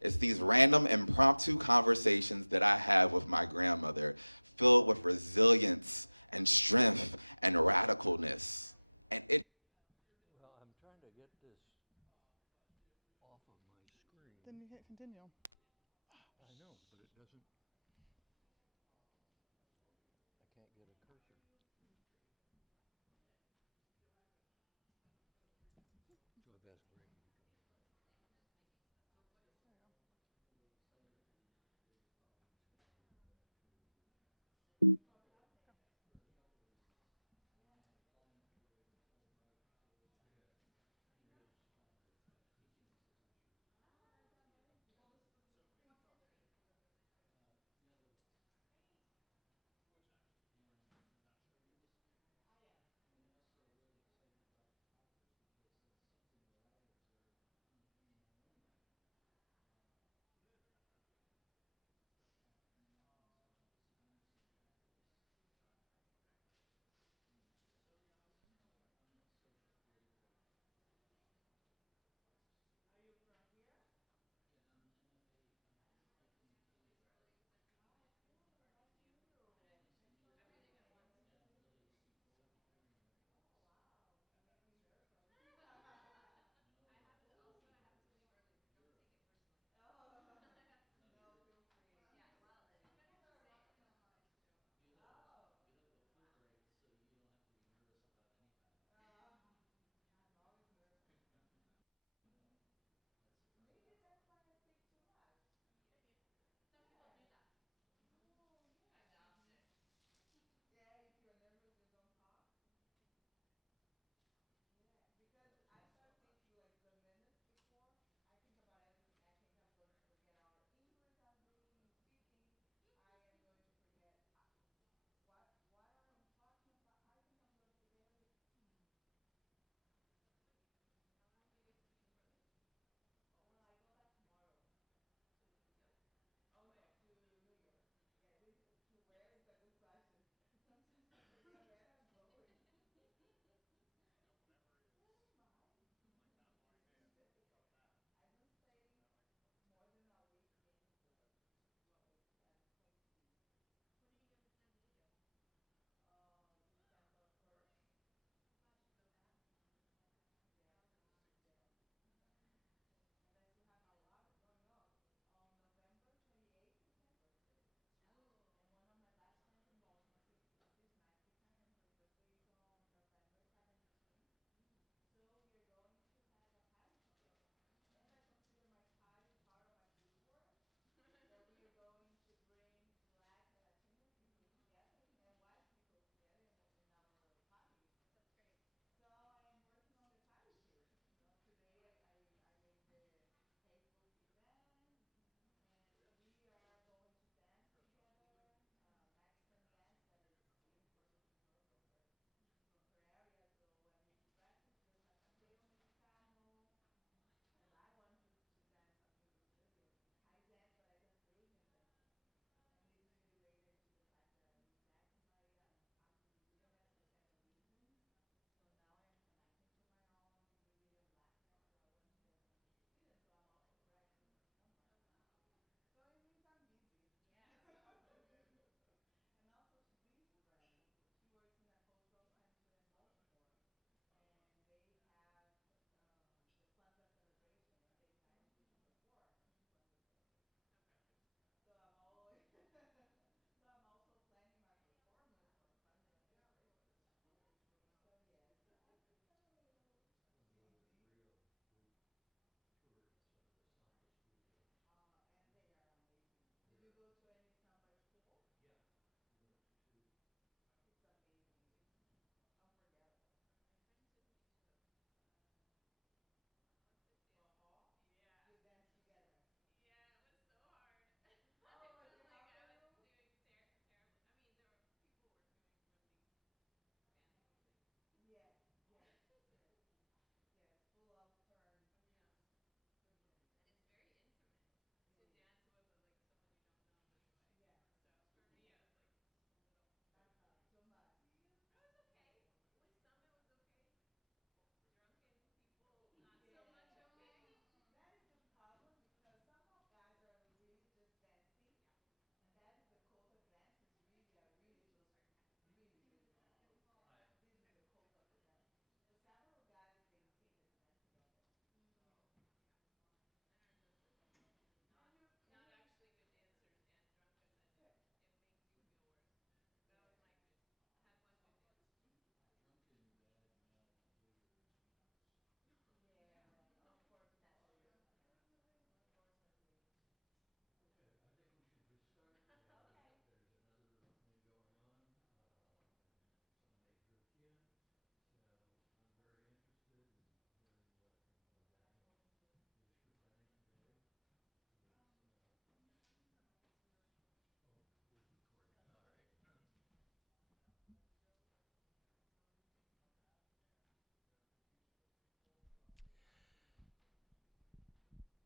It's these random impromptu conversations that I have with my grandmother, filled with resilience and strength and radicalness. And it Well, I'm trying to get this off of my screen. Then you hit continue. I know, but it doesn't, I can't get a cursor. So that's great. There you go. Go.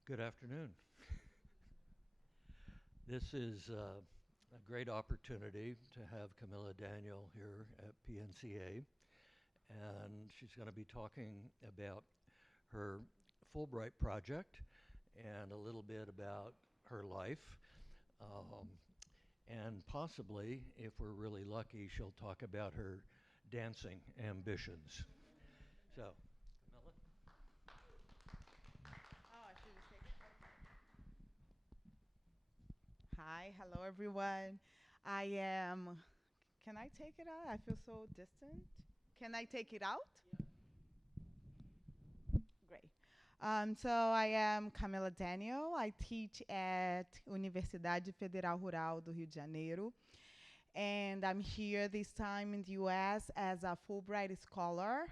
Good afternoon. This is a great opportunity to have Camilla Daniel here at PNCA, and she's going to be talking about her Fulbright project and a little bit about her life. Um, and possibly, if we're really lucky, she'll talk about her dancing ambitions. So, Camilla? Oh, I should just take it. Hi, hello everyone. I am. Can I take it out? I feel so distant. Can I take it out? Great. So I am Camila Daniel. I teach at Universidade Federal Rural do Rio de Janeiro. And I'm here this time in the US as a Fulbright scholar.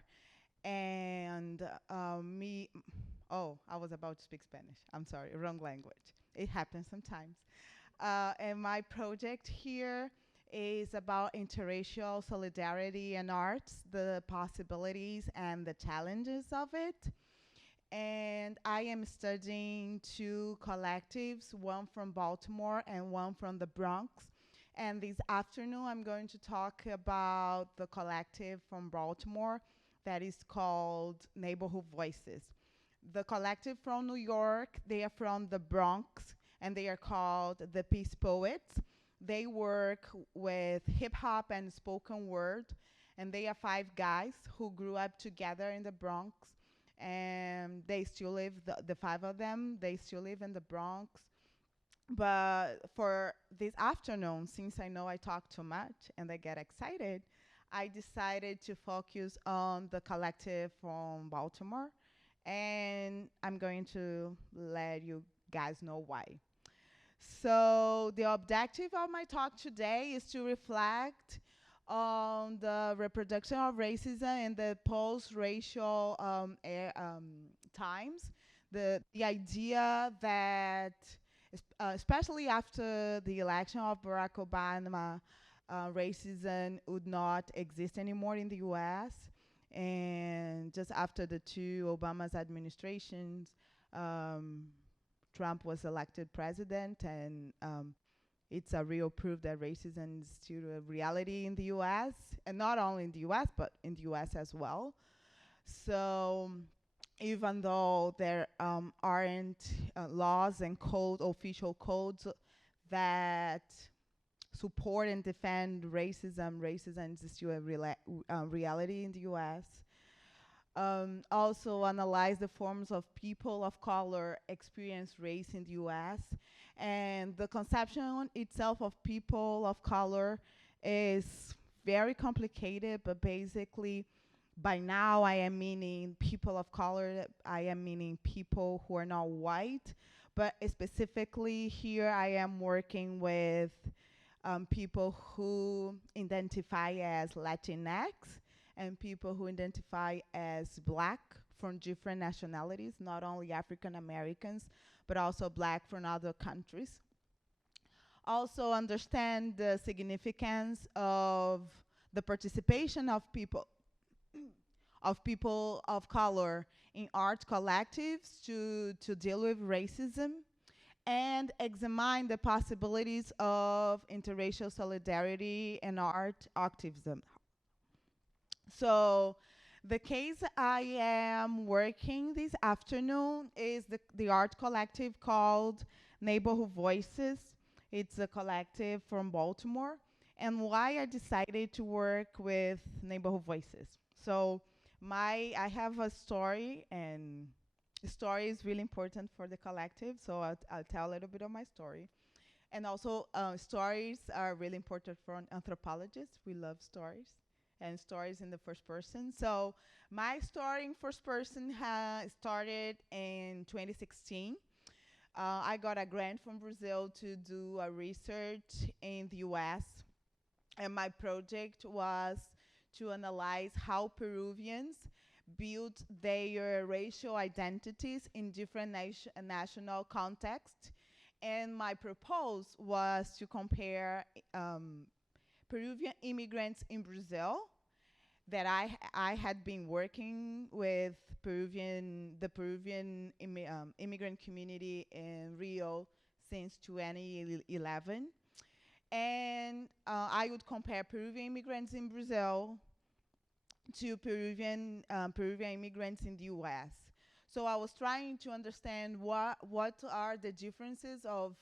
And I was about to speak Spanish. I'm sorry, wrong language. It happens sometimes. And my project here is about interracial solidarity and arts, the possibilities and the challenges of it. And I am studying two collectives, one from Baltimore and one from the Bronx. And this afternoon, I'm going to talk about the collective from Baltimore that is called Neighborhood Voices. The collective from New York, they are from the Bronx, and they are called the Peace Poets. They work with hip hop and spoken word, and they are five guys who grew up together in the Bronx, and they still live, the five of them, they still live in the Bronx. But for this afternoon, since I know I talk too much and I get excited, I decided to focus on the collective from Baltimore, and I'm going to let you guys know why. So the objective of my talk today is to reflect on the reproduction of racism in the post-racial times. The idea that, especially after the election of Barack Obama, racism would not exist anymore in the U.S. And just after the two Obama's administrations, um, Trump was elected president, and it's a real proof that racism is still a reality in the U.S. and not only in the U.S. but in the U.S. as well. So even though there aren't laws and official codes that support and defend racism is still a reality in the U.S. Also analyze the forms of people of color experience race in the US. And the conception itself of people of color is very complicated, but basically by now I am meaning people of color, I am meaning people who are not white, but specifically here I am working with people who identify as Latinx and people who identify as black from different nationalities, not only African Americans, but also black from other countries. Also understand the significance of the participation of people of color in art collectives to deal with racism, and examine the possibilities of interracial solidarity and art activism. So the case I am working this afternoon is the art collective called Neighborhood Voices. It's a collective from Baltimore. And why I decided to work with Neighborhood Voices. So I have a story, and the story is really important for the collective, so I'll tell a little bit of my story. And also, stories are really important for anthropologists. We love stories, and stories in the first person. So my story in first person started in 2016. I got a grant from Brazil to do a research in the US, and my project was to analyze how Peruvians built their racial identities in different national contexts. And my propose was to compare Peruvian immigrants in Brazil that I had been working with the Peruvian immigrant community in Rio since 2011. And I would compare Peruvian immigrants in Brazil to Peruvian immigrants in the U.S. So I was trying to understand what are the differences of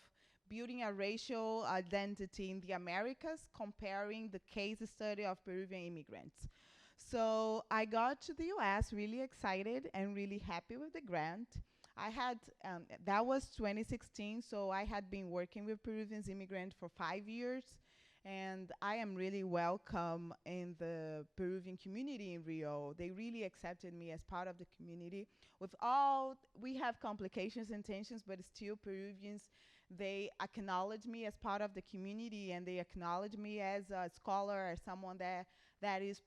building a racial identity in the Americas, comparing the case study of Peruvian immigrants. So I got to the U.S. really excited and really happy with the grant. I had that was 2016, so I had been working with Peruvian immigrants for 5 years, and I am really welcome in the Peruvian community in Rio. They really accepted me as part of the community. With all, we have complications and tensions, but still Peruvians, they acknowledge me as part of the community, and they acknowledge me as a scholar, as someone that is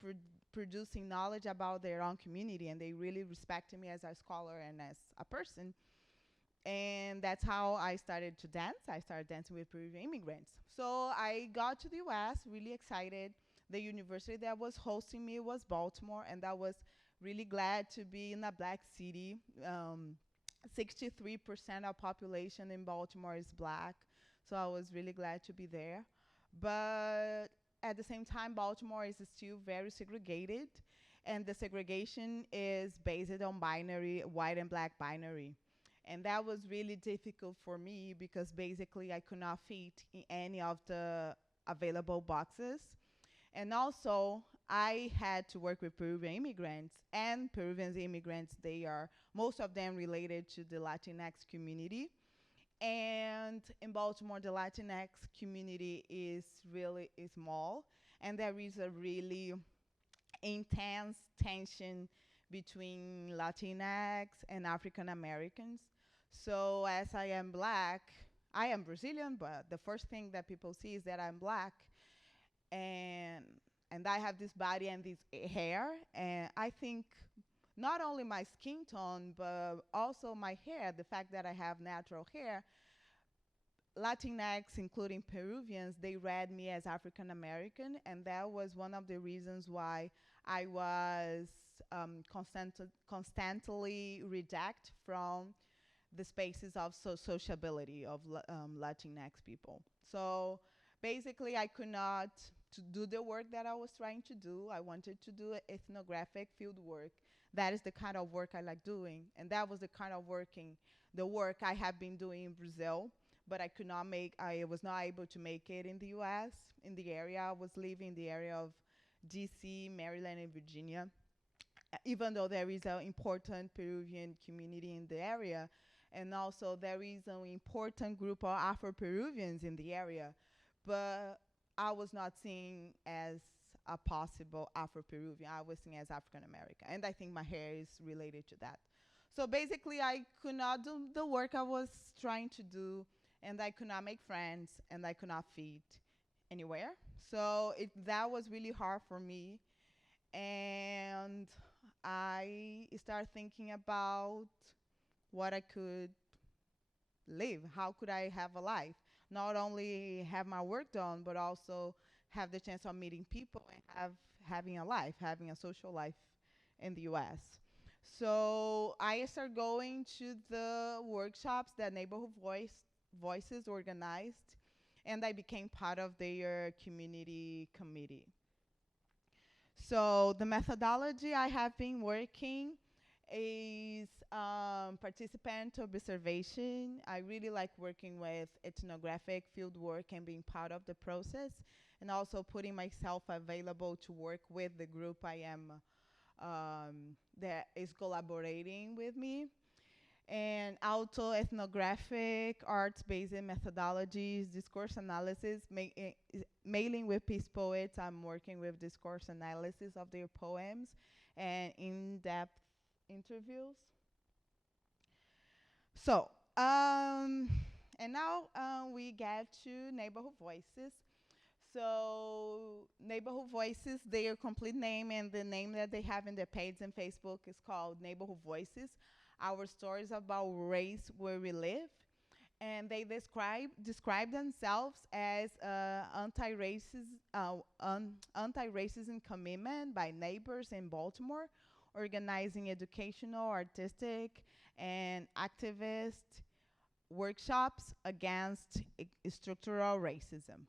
producing knowledge about their own community, and they really respected me as a scholar and as a person. And that's how I started to dance. I started dancing with Peruvian immigrants. So I got to the US really excited. The university that was hosting me was Baltimore, and I was really glad to be in a black city. 63% of population in Baltimore is black, so I was really glad to be there. But at the same time, Baltimore is still very segregated, and the segregation is based on binary, white and black binary. And that was really difficult for me because basically I could not fit in any of the available boxes. And also, I had to work with Peruvian immigrants, and Peruvian immigrants, they are, most of them related to the Latinx community. And in Baltimore, the Latinx community is really small, and there is a really intense tension between Latinx and African Americans. So as I am black, I am Brazilian, but the first thing that people see is that I'm black, and and I have this body and this hair, and I think not only my skin tone, but also my hair, the fact that I have natural hair, Latinx, including Peruvians, they read me as African American, and that was one of the reasons why I was constantly rejected from the spaces of sociability of Latinx people. So basically, I could not to do the work that I was trying to do. I wanted to do ethnographic field work. That is the kind of work I like doing, and that was the kind of the work I have been doing in Brazil. But I was not able to make it in the U.S. in the area I was living, in the area of D.C., Maryland, and Virginia. Even though there is an important Peruvian community in the area, and also there is an important group of Afro-Peruvians in the area, but I was not seen as a possible Afro-Peruvian. I was seen as African American, and I think my hair is related to that. So basically, I could not do the work I was trying to do, and I could not make friends, and I could not fit anywhere. So that was really hard for me, and I started thinking about what I could live. How could I have a life? Not only have my work done, but also have the chance of meeting people and having a life, having a social life in the U.S. So I started going to the workshops that Voices organized, and I became part of their community committee. So the methodology I have been working is participant observation. I really like working with ethnographic field work and being part of the process, and also putting myself available to work with the group I am that is collaborating with me. And also ethnographic, arts-based methodologies, discourse analysis, mailing with peace poets. I'm working with discourse analysis of their poems and in-depth interviews. So, and now we get to Neighborhood Voices. So Neighborhood Voices, their complete name and the name that they have in their page on Facebook is called Neighborhood Voices. Our stories about race where we live. and they describe themselves as anti-racism commitment by neighbors in Baltimore, organizing educational, artistic, and activist workshops against structural racism.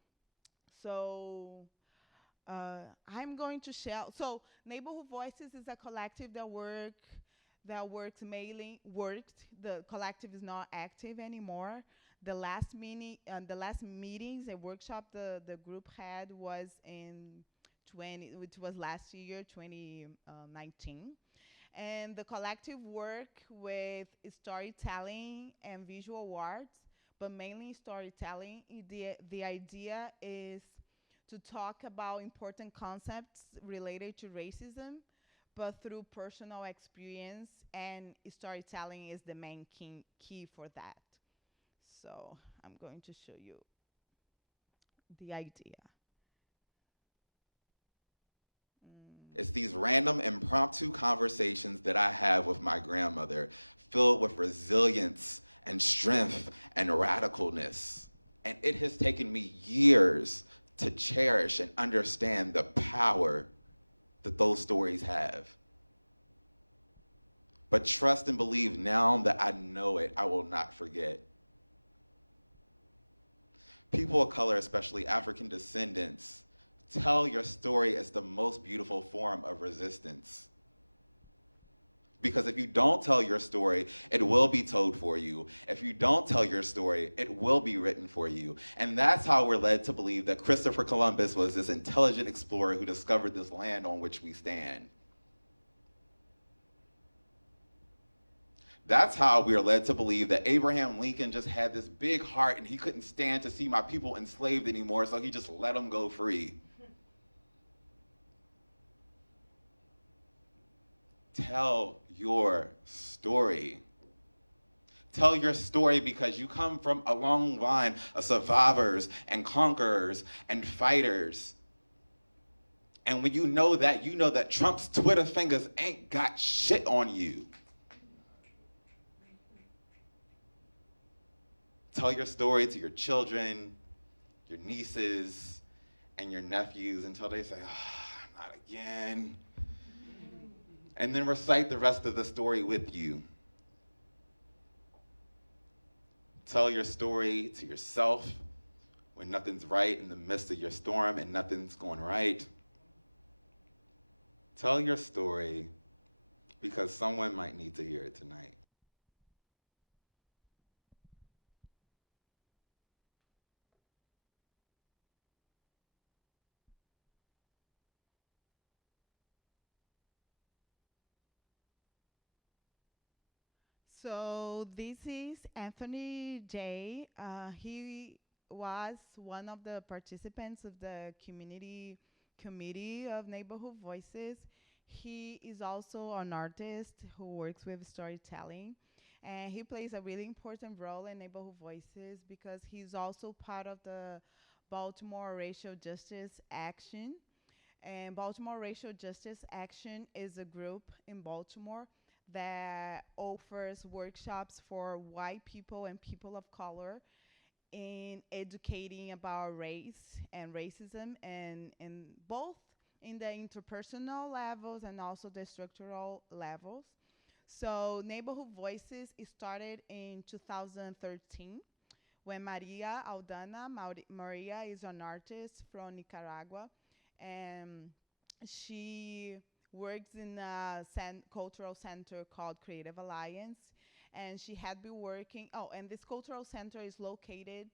So I'm going to share. So Neighborhood Voices is a collective that works mainly worked. The collective is not active anymore. The last meetings, a workshop the group had was in which was last year, 2019. And the collective work with storytelling and visual arts, but mainly storytelling. The idea is to talk about important concepts related to racism, but through personal experience, and storytelling is the main key for that. So I'm going to show you the idea. It's these random impromptu conversations that I have with my grandmother, filled with resilience and strength and radicalness. And it has taken me years to cherish and understand the power that those stories have. But trust and believe now that I know it, I will not forget. People of color, especially African descendants, tell your story as the most beautiful form of resistance. Because if you don't tell your story, it will be told for you. If you don't tell your story, it will be written for you. And that's how we're led to believe that Christopher Columbus was this intelligent explorer who discovered this land on which we stand. That's how we are led to believe that Abraham Lincoln just had this big heart and he couldn't stand to see my people enslaved anymore, so he just let them go free. Tell your story. Tell your story because you come from a long line of survivors and conquerors and fighters. And when you know that Trump's Twitter fingers ain't got shit on you. Tell your story to your children, your nieces, and your nephews until they say, oh, not again. And then recite the rest of the story with you. Tell your story to yourself when nothing's right in the midst of your storm and nothing's going right. Tell your story because someone might need to hear it tonight. So this is Anthony J. He was one of the participants of the community committee of Neighborhood Voices. He is also an artist who works with storytelling, and he plays a really important role in Neighborhood Voices because he's also part of the Baltimore Racial Justice Action. And Baltimore Racial Justice Action is a group in Baltimore that offers workshops for white people and people of color in educating about race and racism, and in both in the interpersonal levels and also the structural levels. So Neighborhood Voices started in 2013 when Maria Aldana, Maria is an artist from Nicaragua, and she works in a cultural center called Creative Alliance. And she had been working, oh, and this cultural center is located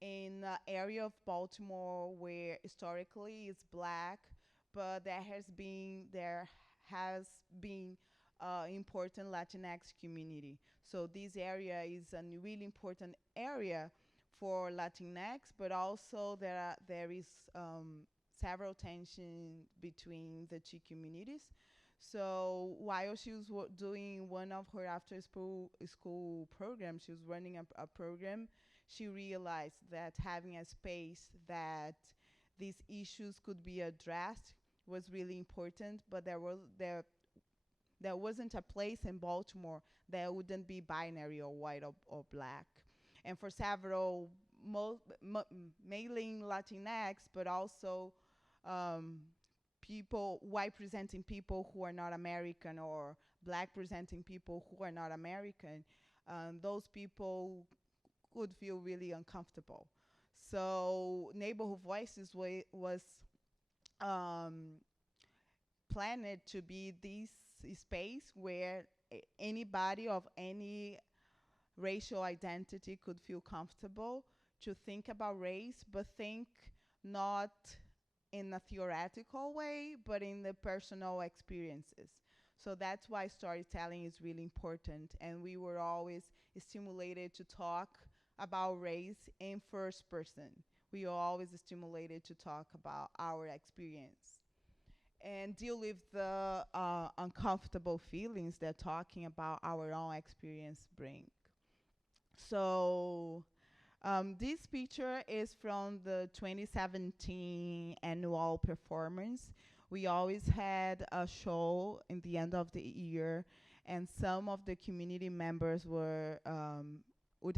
in an area of Baltimore where historically it's black, but there has been important Latinx community. So this area is a really important area for Latinx, but also there is several tension between the two communities. So while she was doing one of her after school programs, she was running a program, she realized that having a space that these issues could be addressed was really important, but there wasn't a place in Baltimore that wouldn't be binary or white or black. and for several mailing Latinx, but also um, people, white presenting people who are not American, or black presenting people who are not American, those people would feel really uncomfortable. So Neighborhood Voices was um, planned to be this space where anybody of any racial identity could feel comfortable to think about race, but think not in a theoretical way, but in the personal experiences. So that's why storytelling is really important. And we were always stimulated to talk about race in first person. We are always stimulated to talk about our experience and deal with the uncomfortable feelings that talking about our own experience bring. So this picture is from the 2017 annual performance. We always had a show in the end of the year, and some of the community members would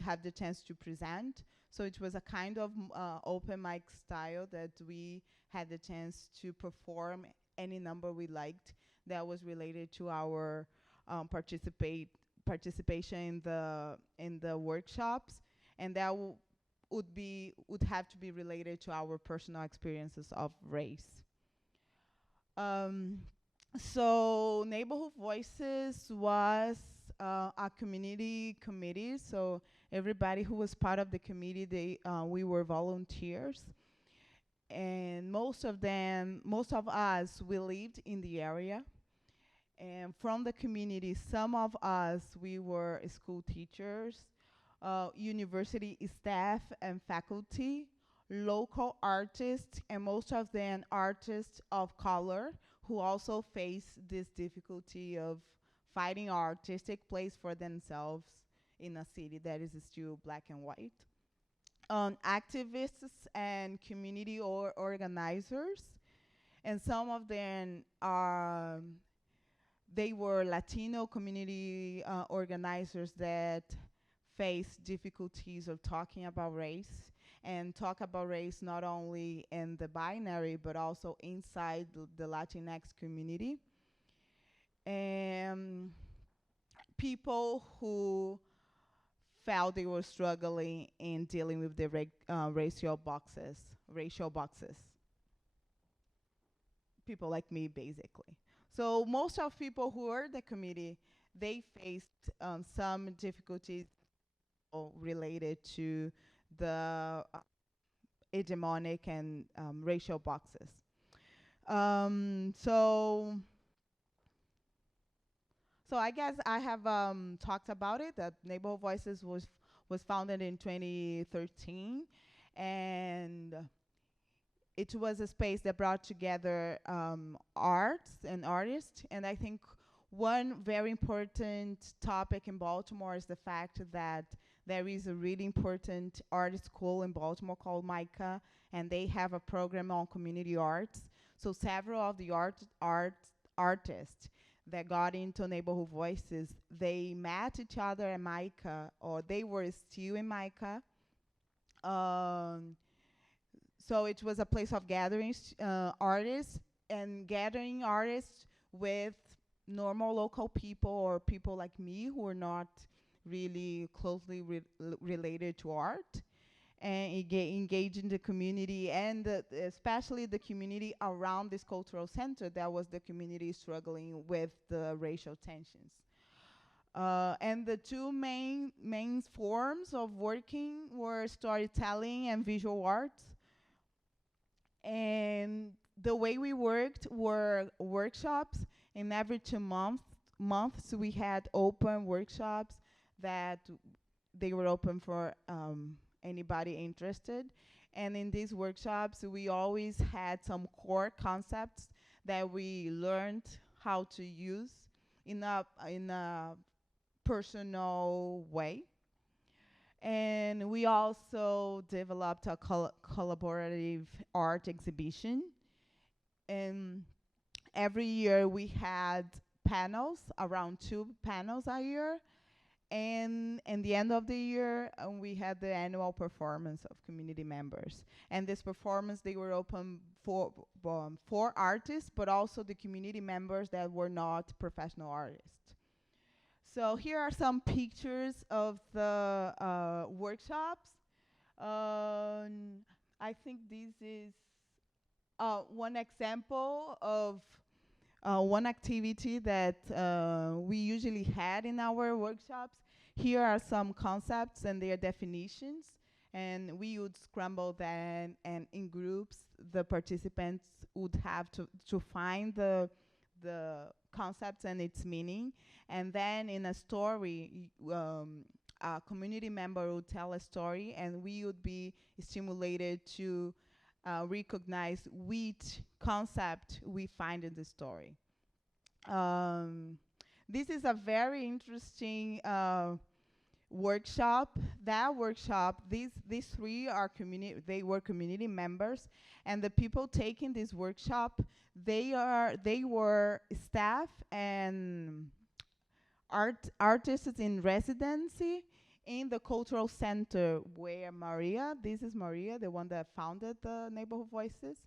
have the chance to present. So it was a kind of open mic style that we had the chance to perform any number we liked that was related to our participation in the workshops, and that would have to be related to our personal experiences of race. Um, so Neighborhood Voices was a community committee. So everybody who was part of the committee, we were volunteers, and most of us, we lived in the area. And from the community, some of us, we were school teachers, university staff and faculty, local artists, and most of them artists of color who also face this difficulty of finding an artistic place for themselves in a city that is still black and white. Activists and community organizers, and some of them they were Latino community organizers that face difficulties of talking about race, and talk about race not only in the binary but also inside the Latinx community. And people who felt they were struggling in dealing with the racial boxes. People like me, basically. So most of people who were the committee, they faced some difficulties related to the hegemonic and racial boxes. So I guess I have talked about it. That Neighborhood Voices was founded in 2013, and it was a space that brought together arts and artists. And I think one very important topic in Baltimore is the fact that there is a really important art school in Baltimore called MICA, and they have a program on community arts. So several of the artists that got into Neighborhood Voices, they met each other at MICA, or they were still in MICA. So it was a place of gathering artists, and gathering artists with normal local people, or people like me who are not really closely related to art, and engage in the community, and especially the community around this cultural center that was the community struggling with the racial tensions. And the two main forms of working were storytelling and visual arts. And the way we worked were workshops, and every 2 months we had open workshops that they were open for anybody interested. And in these workshops, we always had some core concepts that we learned how to use in a personal way. And we also developed a collaborative art exhibition. And every year we had panels, around 2 panels a year. And in the end of the year, we had the annual performance of community members. And this performance, they were open for artists, but also the community members that were not professional artists. So here are some pictures of the workshops. I think this is one example of one activity that we usually had in our workshops. Here are some concepts and their definitions, and we would scramble them, and in groups, the participants would have to find the concepts and its meaning, and then in a story, a community member would tell a story, and we would be stimulated to recognize which concept we find in the story. This is a very interesting workshop. That workshop, these three are they were community members, and the people taking this workshop, they were staff and artists in residency in the cultural center where Maria, this is Maria, the one that founded the Neighborhood Voices.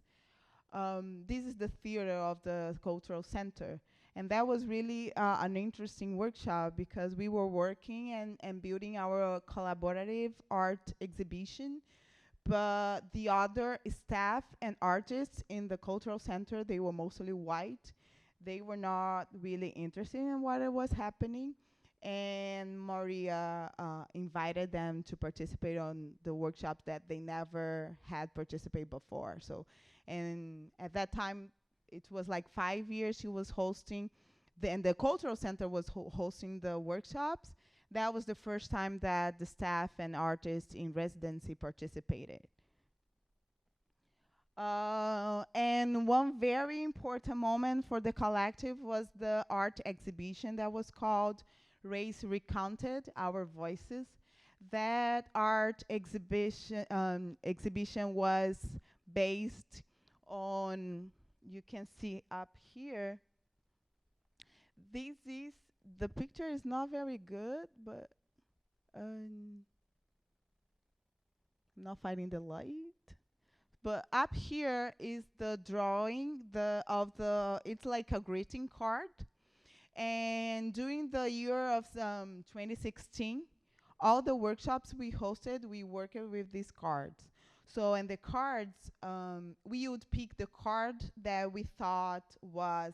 This is the theater of the cultural center. And that was really an interesting workshop because we were working and building our collaborative art exhibition. But the other staff and artists in the cultural center, they were mostly white. They were not really interested in what was happening. And Maria invited them to participate on the workshops that they never had participated before. So, and at that time, it was like 5 years she was hosting, and the cultural center was hosting the workshops. That was the first time that the staff and artists in residency participated. And one very important moment for the collective was the art exhibition that was called Race Recounted, Our Voices. That art exhibition was based on, you can see up here, this is, the picture is not very good, but I'm not finding the light. But up here is the drawing it's like a greeting card. And during the year of 2016, all the workshops we hosted, we worked with these cards. So in the cards, we would pick the card that we thought was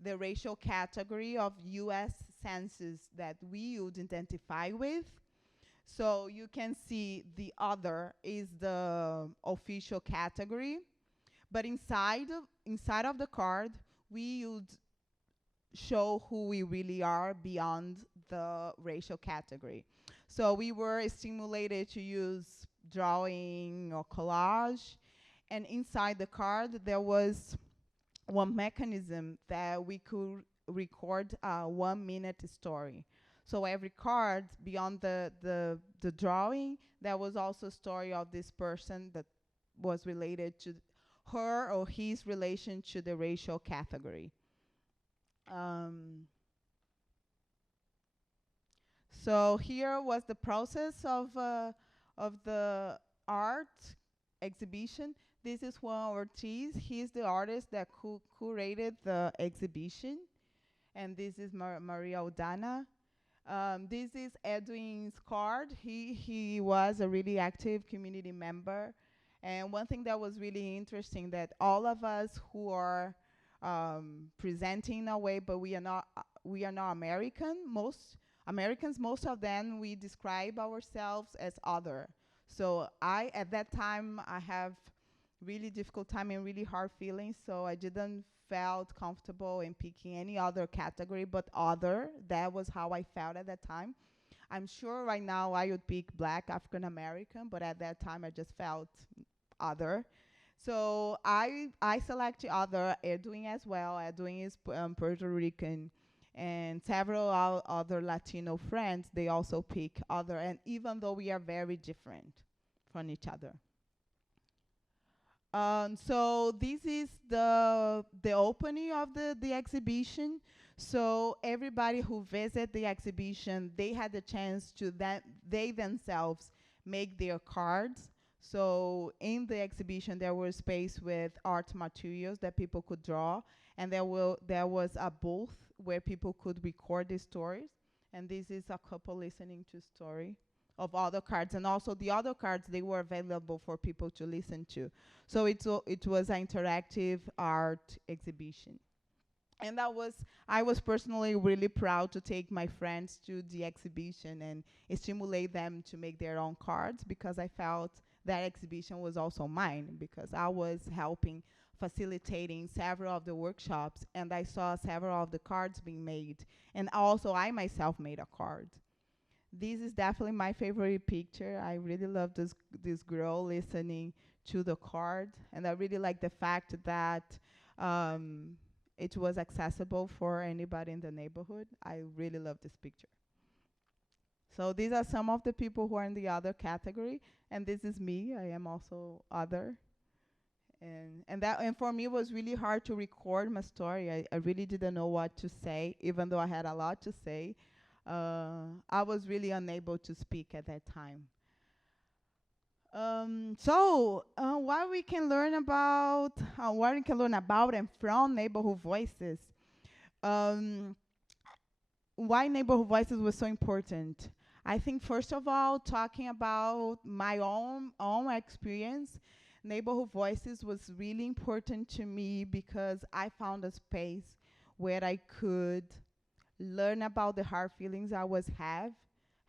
the racial category of US census that we would identify with. So you can see the other is the official category, but inside of the card, we would show who we really are beyond the racial category. So we were stimulated to use drawing or collage, and inside the card there was one mechanism that we could record a 1-minute story. So every card beyond the drawing, there was also a story of this person that was related to her or his relation to the racial category. So here was the process of the art exhibition. This is Juan Ortiz. He's the artist that curated the exhibition. And this is Maria Odana. This is Edwin's card. He was a really active community member. And one thing that was really interesting, that all of us who are presenting in a way, but we are not American. Most Americans, most of them, we describe ourselves as other. So at that time, I have really difficult time and really hard feelings, so I didn't felt comfortable in picking any other category but other. That was how I felt at that time. I'm sure right now I would pick Black African American, but at that time I just felt other. So I selected other. Edwin as well. Edwin is Puerto Rican, and several other Latino friends, they also pick other, and even though we are very different from each other. So this is the opening of the exhibition. So everybody who visited the exhibition, they had the chance to that they themselves make their cards. So in the exhibition, there was space with art materials that people could draw, and there was a booth where people could record the stories. And this is a couple listening to story of other cards, and also the other cards they were available for people to listen to. So it was an interactive art exhibition. And I was personally really proud to take my friends to the exhibition and stimulate them to make their own cards, because I felt that exhibition was also mine, because I was helping facilitating several of the workshops, and I saw several of the cards being made, and also I myself made a card. This is definitely my favorite picture. I really love this girl listening to the card, and I really like the fact that um, it was accessible for anybody in the neighborhood. I really love this picture. So these are some of the people who are in the other category, and this is me. I am also other. And for me it was really hard to record my story. I really didn't know what to say, even though I had a lot to say. I was really unable to speak at that time. What we can learn about and from neighborhood voices. Um, why neighborhood voices was so important? I think first of all, talking about my own experience, neighborhood voices was really important to me because I found a space where I could learn about the hard feelings I was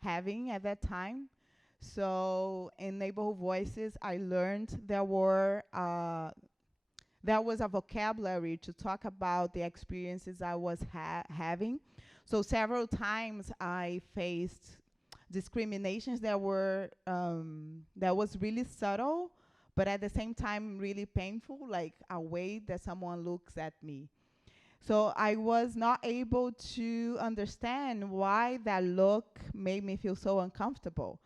having at that time. So in neighborhood voices, I learned there was a vocabulary to talk about the experiences I was having. So several times I faced discriminations that was really subtle, but at the same time really painful, like a way that someone looks at me. So I was not able to understand why that look made me feel so uncomfortable.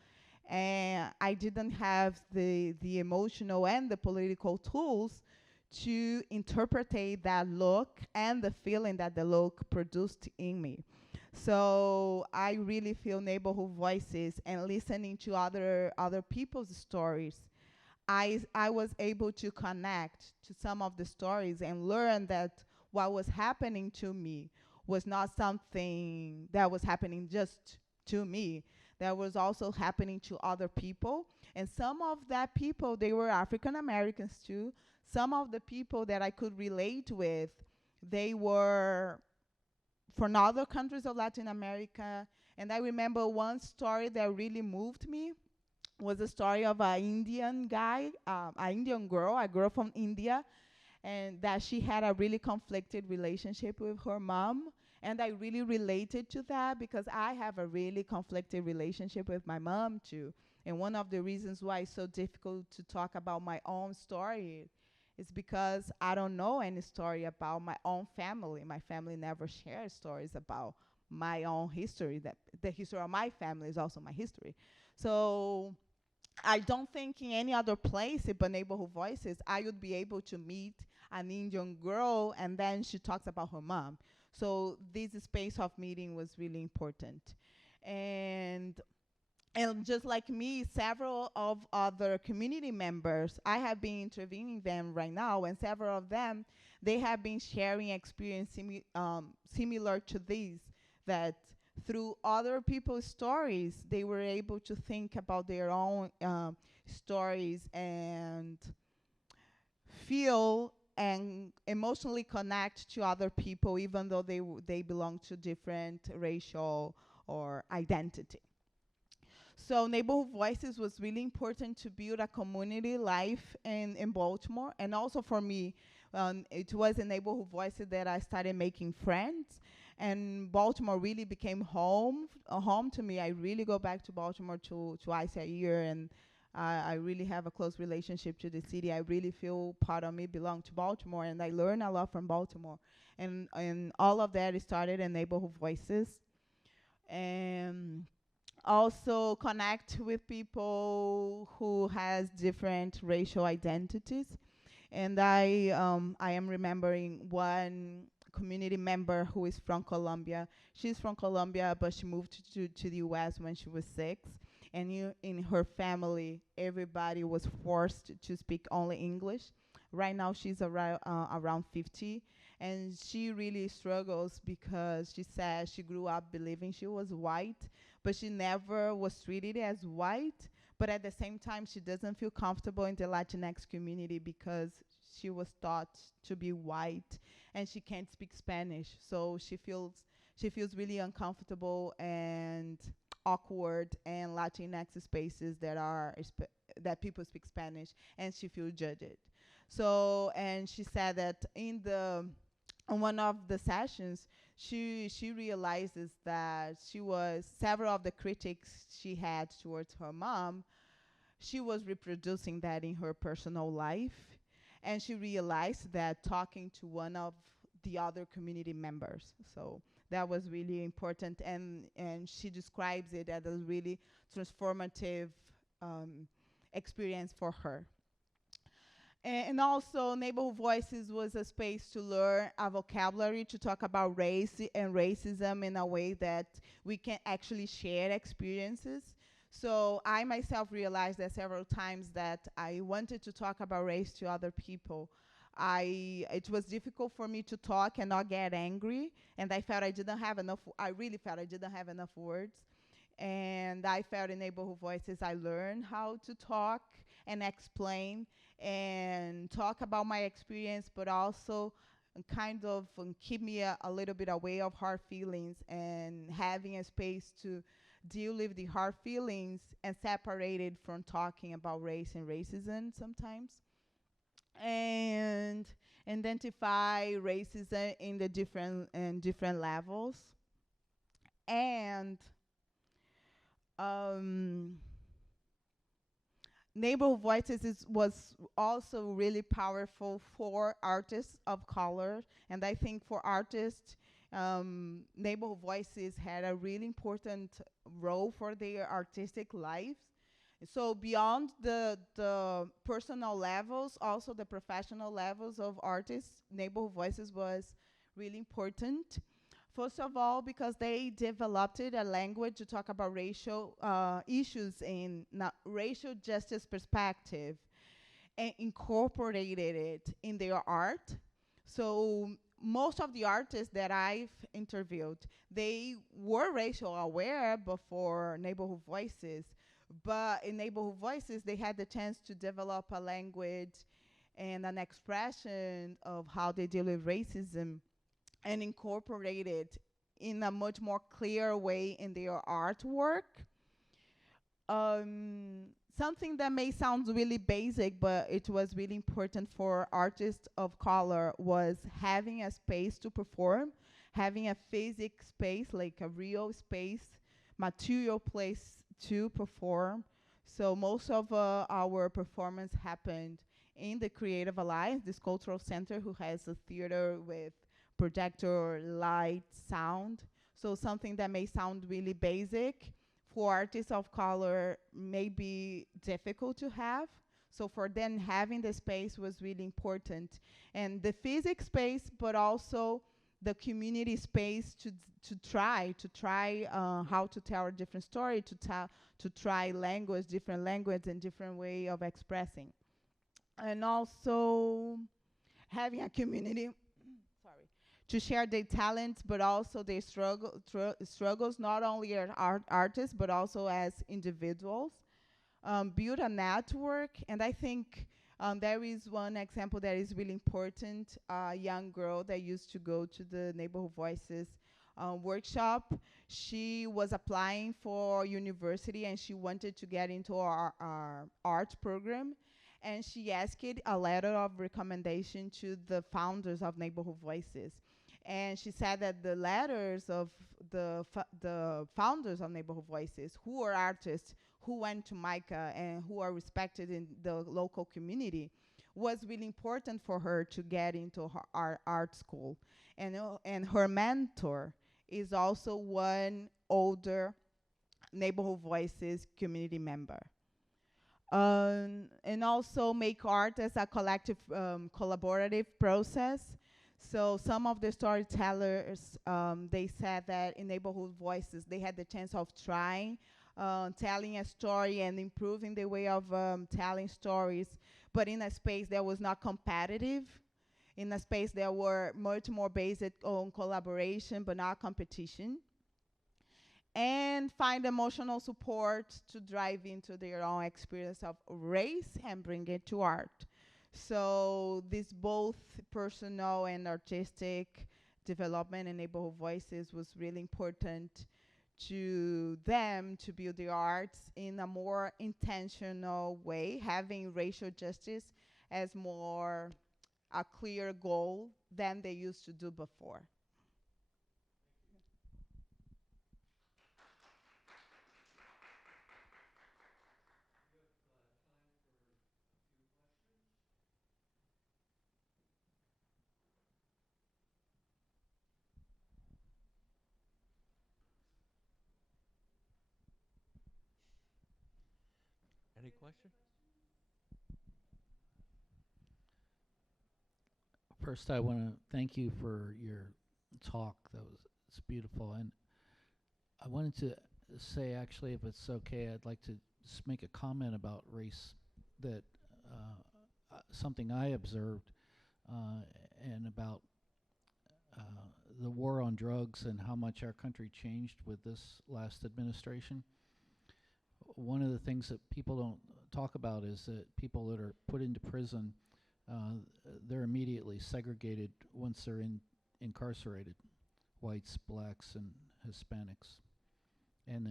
And I didn't have the emotional and the political tools to interpret that look and the feeling that the look produced in me. So I really feel neighborhood voices and listening to other people's stories. I was able to connect to some of the stories and learn that what was happening to me was not something that was happening just to me. That was also happening to other people. And some of that people, they were African Americans too. Some of the people that I could relate with, they were from other countries of Latin America. And I remember one story that really moved me was the story of an Indian guy, an Indian girl, a girl from India, and that she had a really conflicted relationship with her mom. And I really related to that because I have a really conflicted relationship with my mom too. And one of the reasons why it's so difficult to talk about my own story is because I don't know any story about my own family. My family never shares stories about my own history. That the history of my family is also my history. So I don't think in any other place but neighborhood voices I would be able to meet an Indian girl and then she talks about her mom. So this space of meeting was really important. And and just like me, several of other community members, I have been interviewing them right now, and several of them, they have been sharing experience similar to these, that through other people's stories, they were able to think about their own stories and feel and emotionally connect to other people, even though they belong to different racial or identity. So neighborhood voices was really important to build a community life in Baltimore. And also for me, it was in neighborhood voices that I started making friends. And Baltimore really became home to me. I really go back to Baltimore twice a year, and I really have a close relationship to the city. I really feel part of me belong to Baltimore, and I learn a lot from Baltimore. And all of that started in neighborhood voices. And also connect with people who has different racial identities. And I am remembering one community member who is from Colombia. She's from Colombia, but she moved to the US when she was 6. And in her family, everybody was forced to speak only English. Right now, she's around 50, and she really struggles because she says she grew up believing she was white, but she never was treated as white. But at the same time, she doesn't feel comfortable in the Latinx community because she was taught to be white, and she can't speak Spanish. So she feels really uncomfortable and awkward in Latinx spaces that people speak Spanish, and she feels judged. So, and she said that on one of the sessions, she realizes that several of the critics she had towards her mom, she was reproducing that in her personal life, and she realized that talking to one of the other community members. So that was really important, and she describes it as a really transformative experience for her. And also, Neighborhood Voices was a space to learn a vocabulary to talk about race and racism in a way that we can actually share experiences. So I myself realized that several times that I wanted to talk about race to other people. It was difficult for me to talk and not get angry, and I felt I didn't have enough. I really felt I didn't have enough words, and I felt in Neighborhood Voices I learned how to talk and explain and talk about my experience, but also kind of keep me a little bit away of hard feelings and having a space to deal with the hard feelings and separated from talking about race and racism sometimes, and identify racism in the different levels. And um, Neighborhood Voices was also really powerful for artists of color, and I think for artists, Neighborhood Voices had a really important role for their artistic lives. So beyond the personal levels, also the professional levels of artists, Neighborhood Voices was really important. First of all, because they developed a language to talk about racial issues in racial justice perspective and incorporated it in their art. So most of the artists that I've interviewed, they were racial aware before Neighborhood Voices, but in Neighborhood Voices, they had the chance to develop a language and an expression of how they deal with racism and incorporate it in a much more clear way in their artwork. Something that may sound really basic, but it was really important for artists of color was having a space to perform, having a physical space, like a real space, material place to perform. So most of our performance happened in the Creative Alliance, this cultural center who has a theater with projector, light, sound. So something that may sound really basic for artists of color may be difficult to have. So for them, having the space was really important. And the physics space, but also the community space to try how to tell a different story, to try different language and different way of expressing. And also having a community to share their talents, but also their struggles, not only as artists, but also as individuals. Build a network, and I think there is one example that is really important. A young girl that used to go to the Neighborhood Voices workshop. She was applying for university, and she wanted to get into our art program. And she asked a letter of recommendation to the founders of Neighborhood Voices. And she said that the letters of the founders of Neighborhood Voices, who are artists, who went to MICA and who are respected in the local community, was really important for her to get into her art school. And her mentor is also one older Neighborhood Voices community member. And also make art as a collective, collaborative process. So some of the storytellers, they said that in neighborhood voices, they had the chance of trying, telling a story and improving the way of telling stories, but in a space that was not competitive, in a space that were much more based on collaboration but not competition, and find emotional support to drive into their own experience of race and bring it to art. So this both personal and artistic development in neighborhood voices was really important to them to build the arts in a more intentional way, having racial justice as more a clear goal than they used to do before. Any questions? First, I want to thank you for your talk. It's beautiful, and I wanted to say, actually, if it's okay, I'd like to just make a comment about race that something I observed uh, and about uh, the war on drugs and how much our country changed with this last administration. One of the things that people don't talk about is that people that are put into prison, they're immediately segregated once they're incarcerated, whites, blacks, and Hispanics. And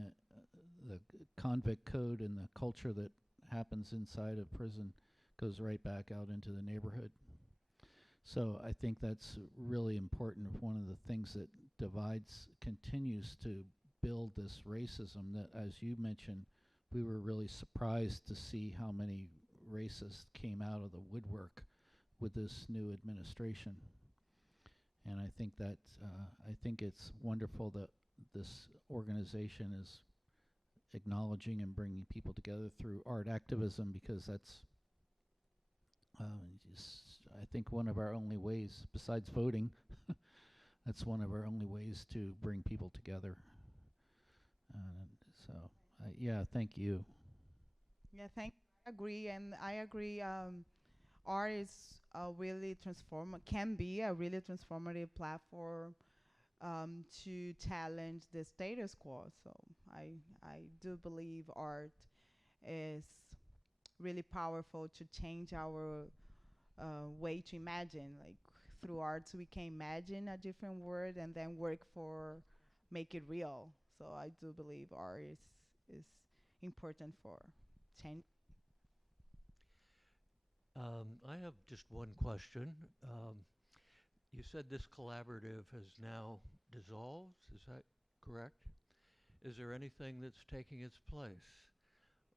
the convict code and the culture that happens inside of prison goes right back out into the neighborhood. So I think that's really important. One of the things that divides continues to build this racism that, as you mentioned, we were really surprised to see how many racists came out of the woodwork with this new administration. And I think it's wonderful that this organization is acknowledging and bringing people together through art activism, because that's I think one of our only ways, besides voting, that's one of our only ways to bring people together. So, yeah, thank you. Yeah, thank. I agree, and I agree. Art is a really can be a really transformative platform to challenge the status quo. So I do believe art is really powerful to change our way to imagine. Like through arts, we can imagine a different world and then work for make it real. So I do believe art is important for change. I have just one question. You said this collaborative has now dissolved. Is that correct? Is there anything that's taking its place?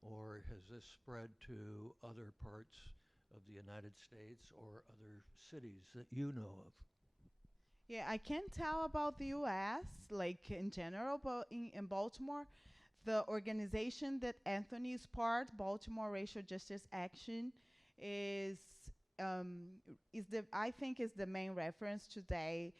Or has this spread to other parts of the United States or other cities that you know of? Yeah, I can't tell about the U.S. like in general, but in Baltimore, the organization that Anthony is part, Baltimore Racial Justice Action, is um, is the I think is the main reference today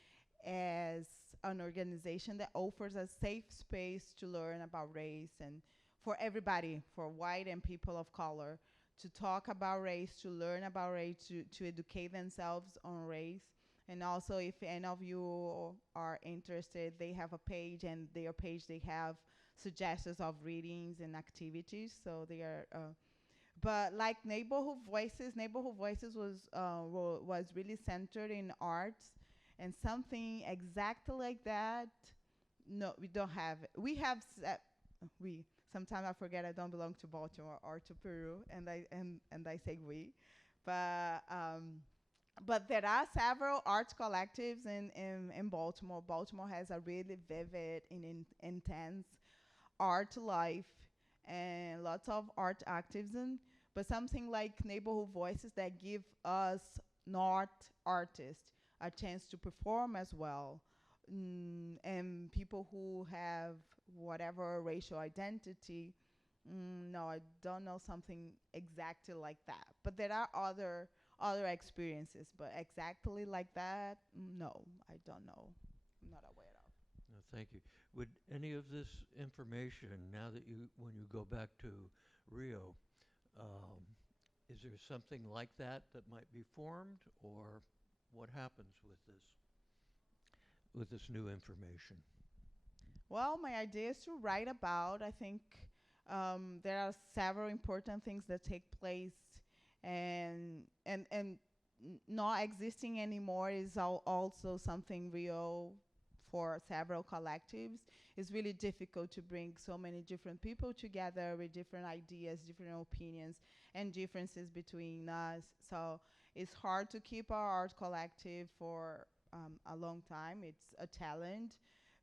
as an organization that offers a safe space to learn about race and for everybody, for white and people of color, to talk about race, to learn about race, to educate themselves on race. And also, if any of you are interested, they have a page, and their page they have suggestions of readings and activities. So they are, but like Neighborhood Voices was really centered in arts, and something exactly like that. No, we don't have it. We have we. Sometimes I forget I don't belong to Baltimore or to Peru, and I say we, but. But there are several arts collectives in Baltimore. Baltimore has a really vivid and intense art life and lots of art activism, but something like Neighborhood Voices that give us not artists a chance to perform as well, and people who have whatever racial identity. No, I don't know something exactly like that. But there are other experiences. But exactly like that, no, I don't know. I'm not aware of. No, thank you. Would any of this information, now that when you go back to Rio, um, is there something like that that might be formed, or what happens with this new information? Well, my idea is to write about. I think there are several important things that take place, and not existing anymore is also something real for several collectives. It's really difficult to bring so many different people together with different ideas, different opinions, and differences between us. So it's hard to keep our art collective for a long time. It's a talent,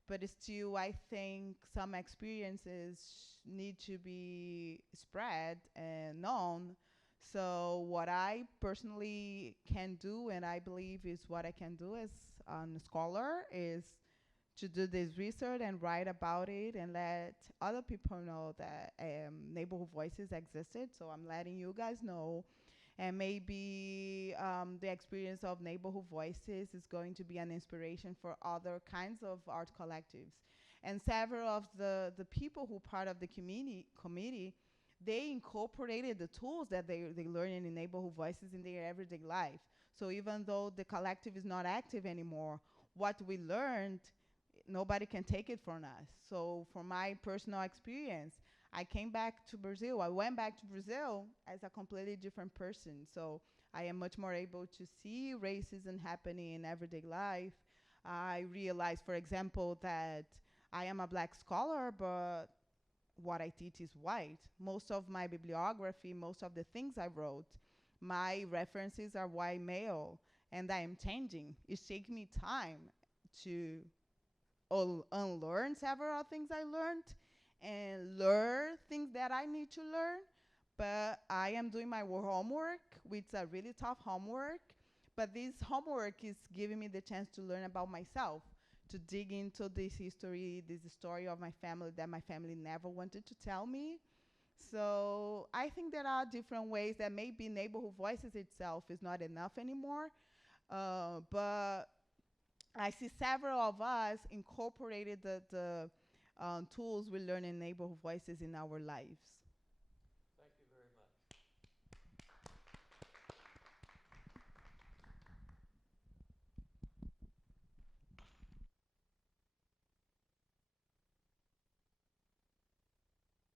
but still, I think some experiences need to be spread and known. So what I personally can do, and I believe is what I can do as a scholar, is to do this research and write about it and let other people know that neighborhood voices existed. So I'm letting you guys know, and maybe the experience of neighborhood voices is going to be an inspiration for other kinds of art collectives. And several of the people who part of the committee, they incorporated the tools that they learn in neighborhood voices in their everyday life. So even though the collective is not active anymore, what we learned, nobody can take it from us. So from my personal experience, I came back to Brazil. I went back to Brazil as a completely different person. So I am much more able to see racism happening in everyday life. I realized, for example, that I am a black scholar, but what I teach is white. Most of my bibliography, most of the things I wrote, my references are white male, and I am changing. It's taking me time to unlearn several things I learned and learn things that I need to learn. But I am doing my homework, which is a really tough homework. But this homework is giving me the chance to learn about myself, to dig into this history, this story of my family that my family never wanted to tell me. So I think there are different ways that maybe neighborhood voices itself is not enough anymore. But I see several of us incorporated the tools we learn in neighborhood voices in our lives.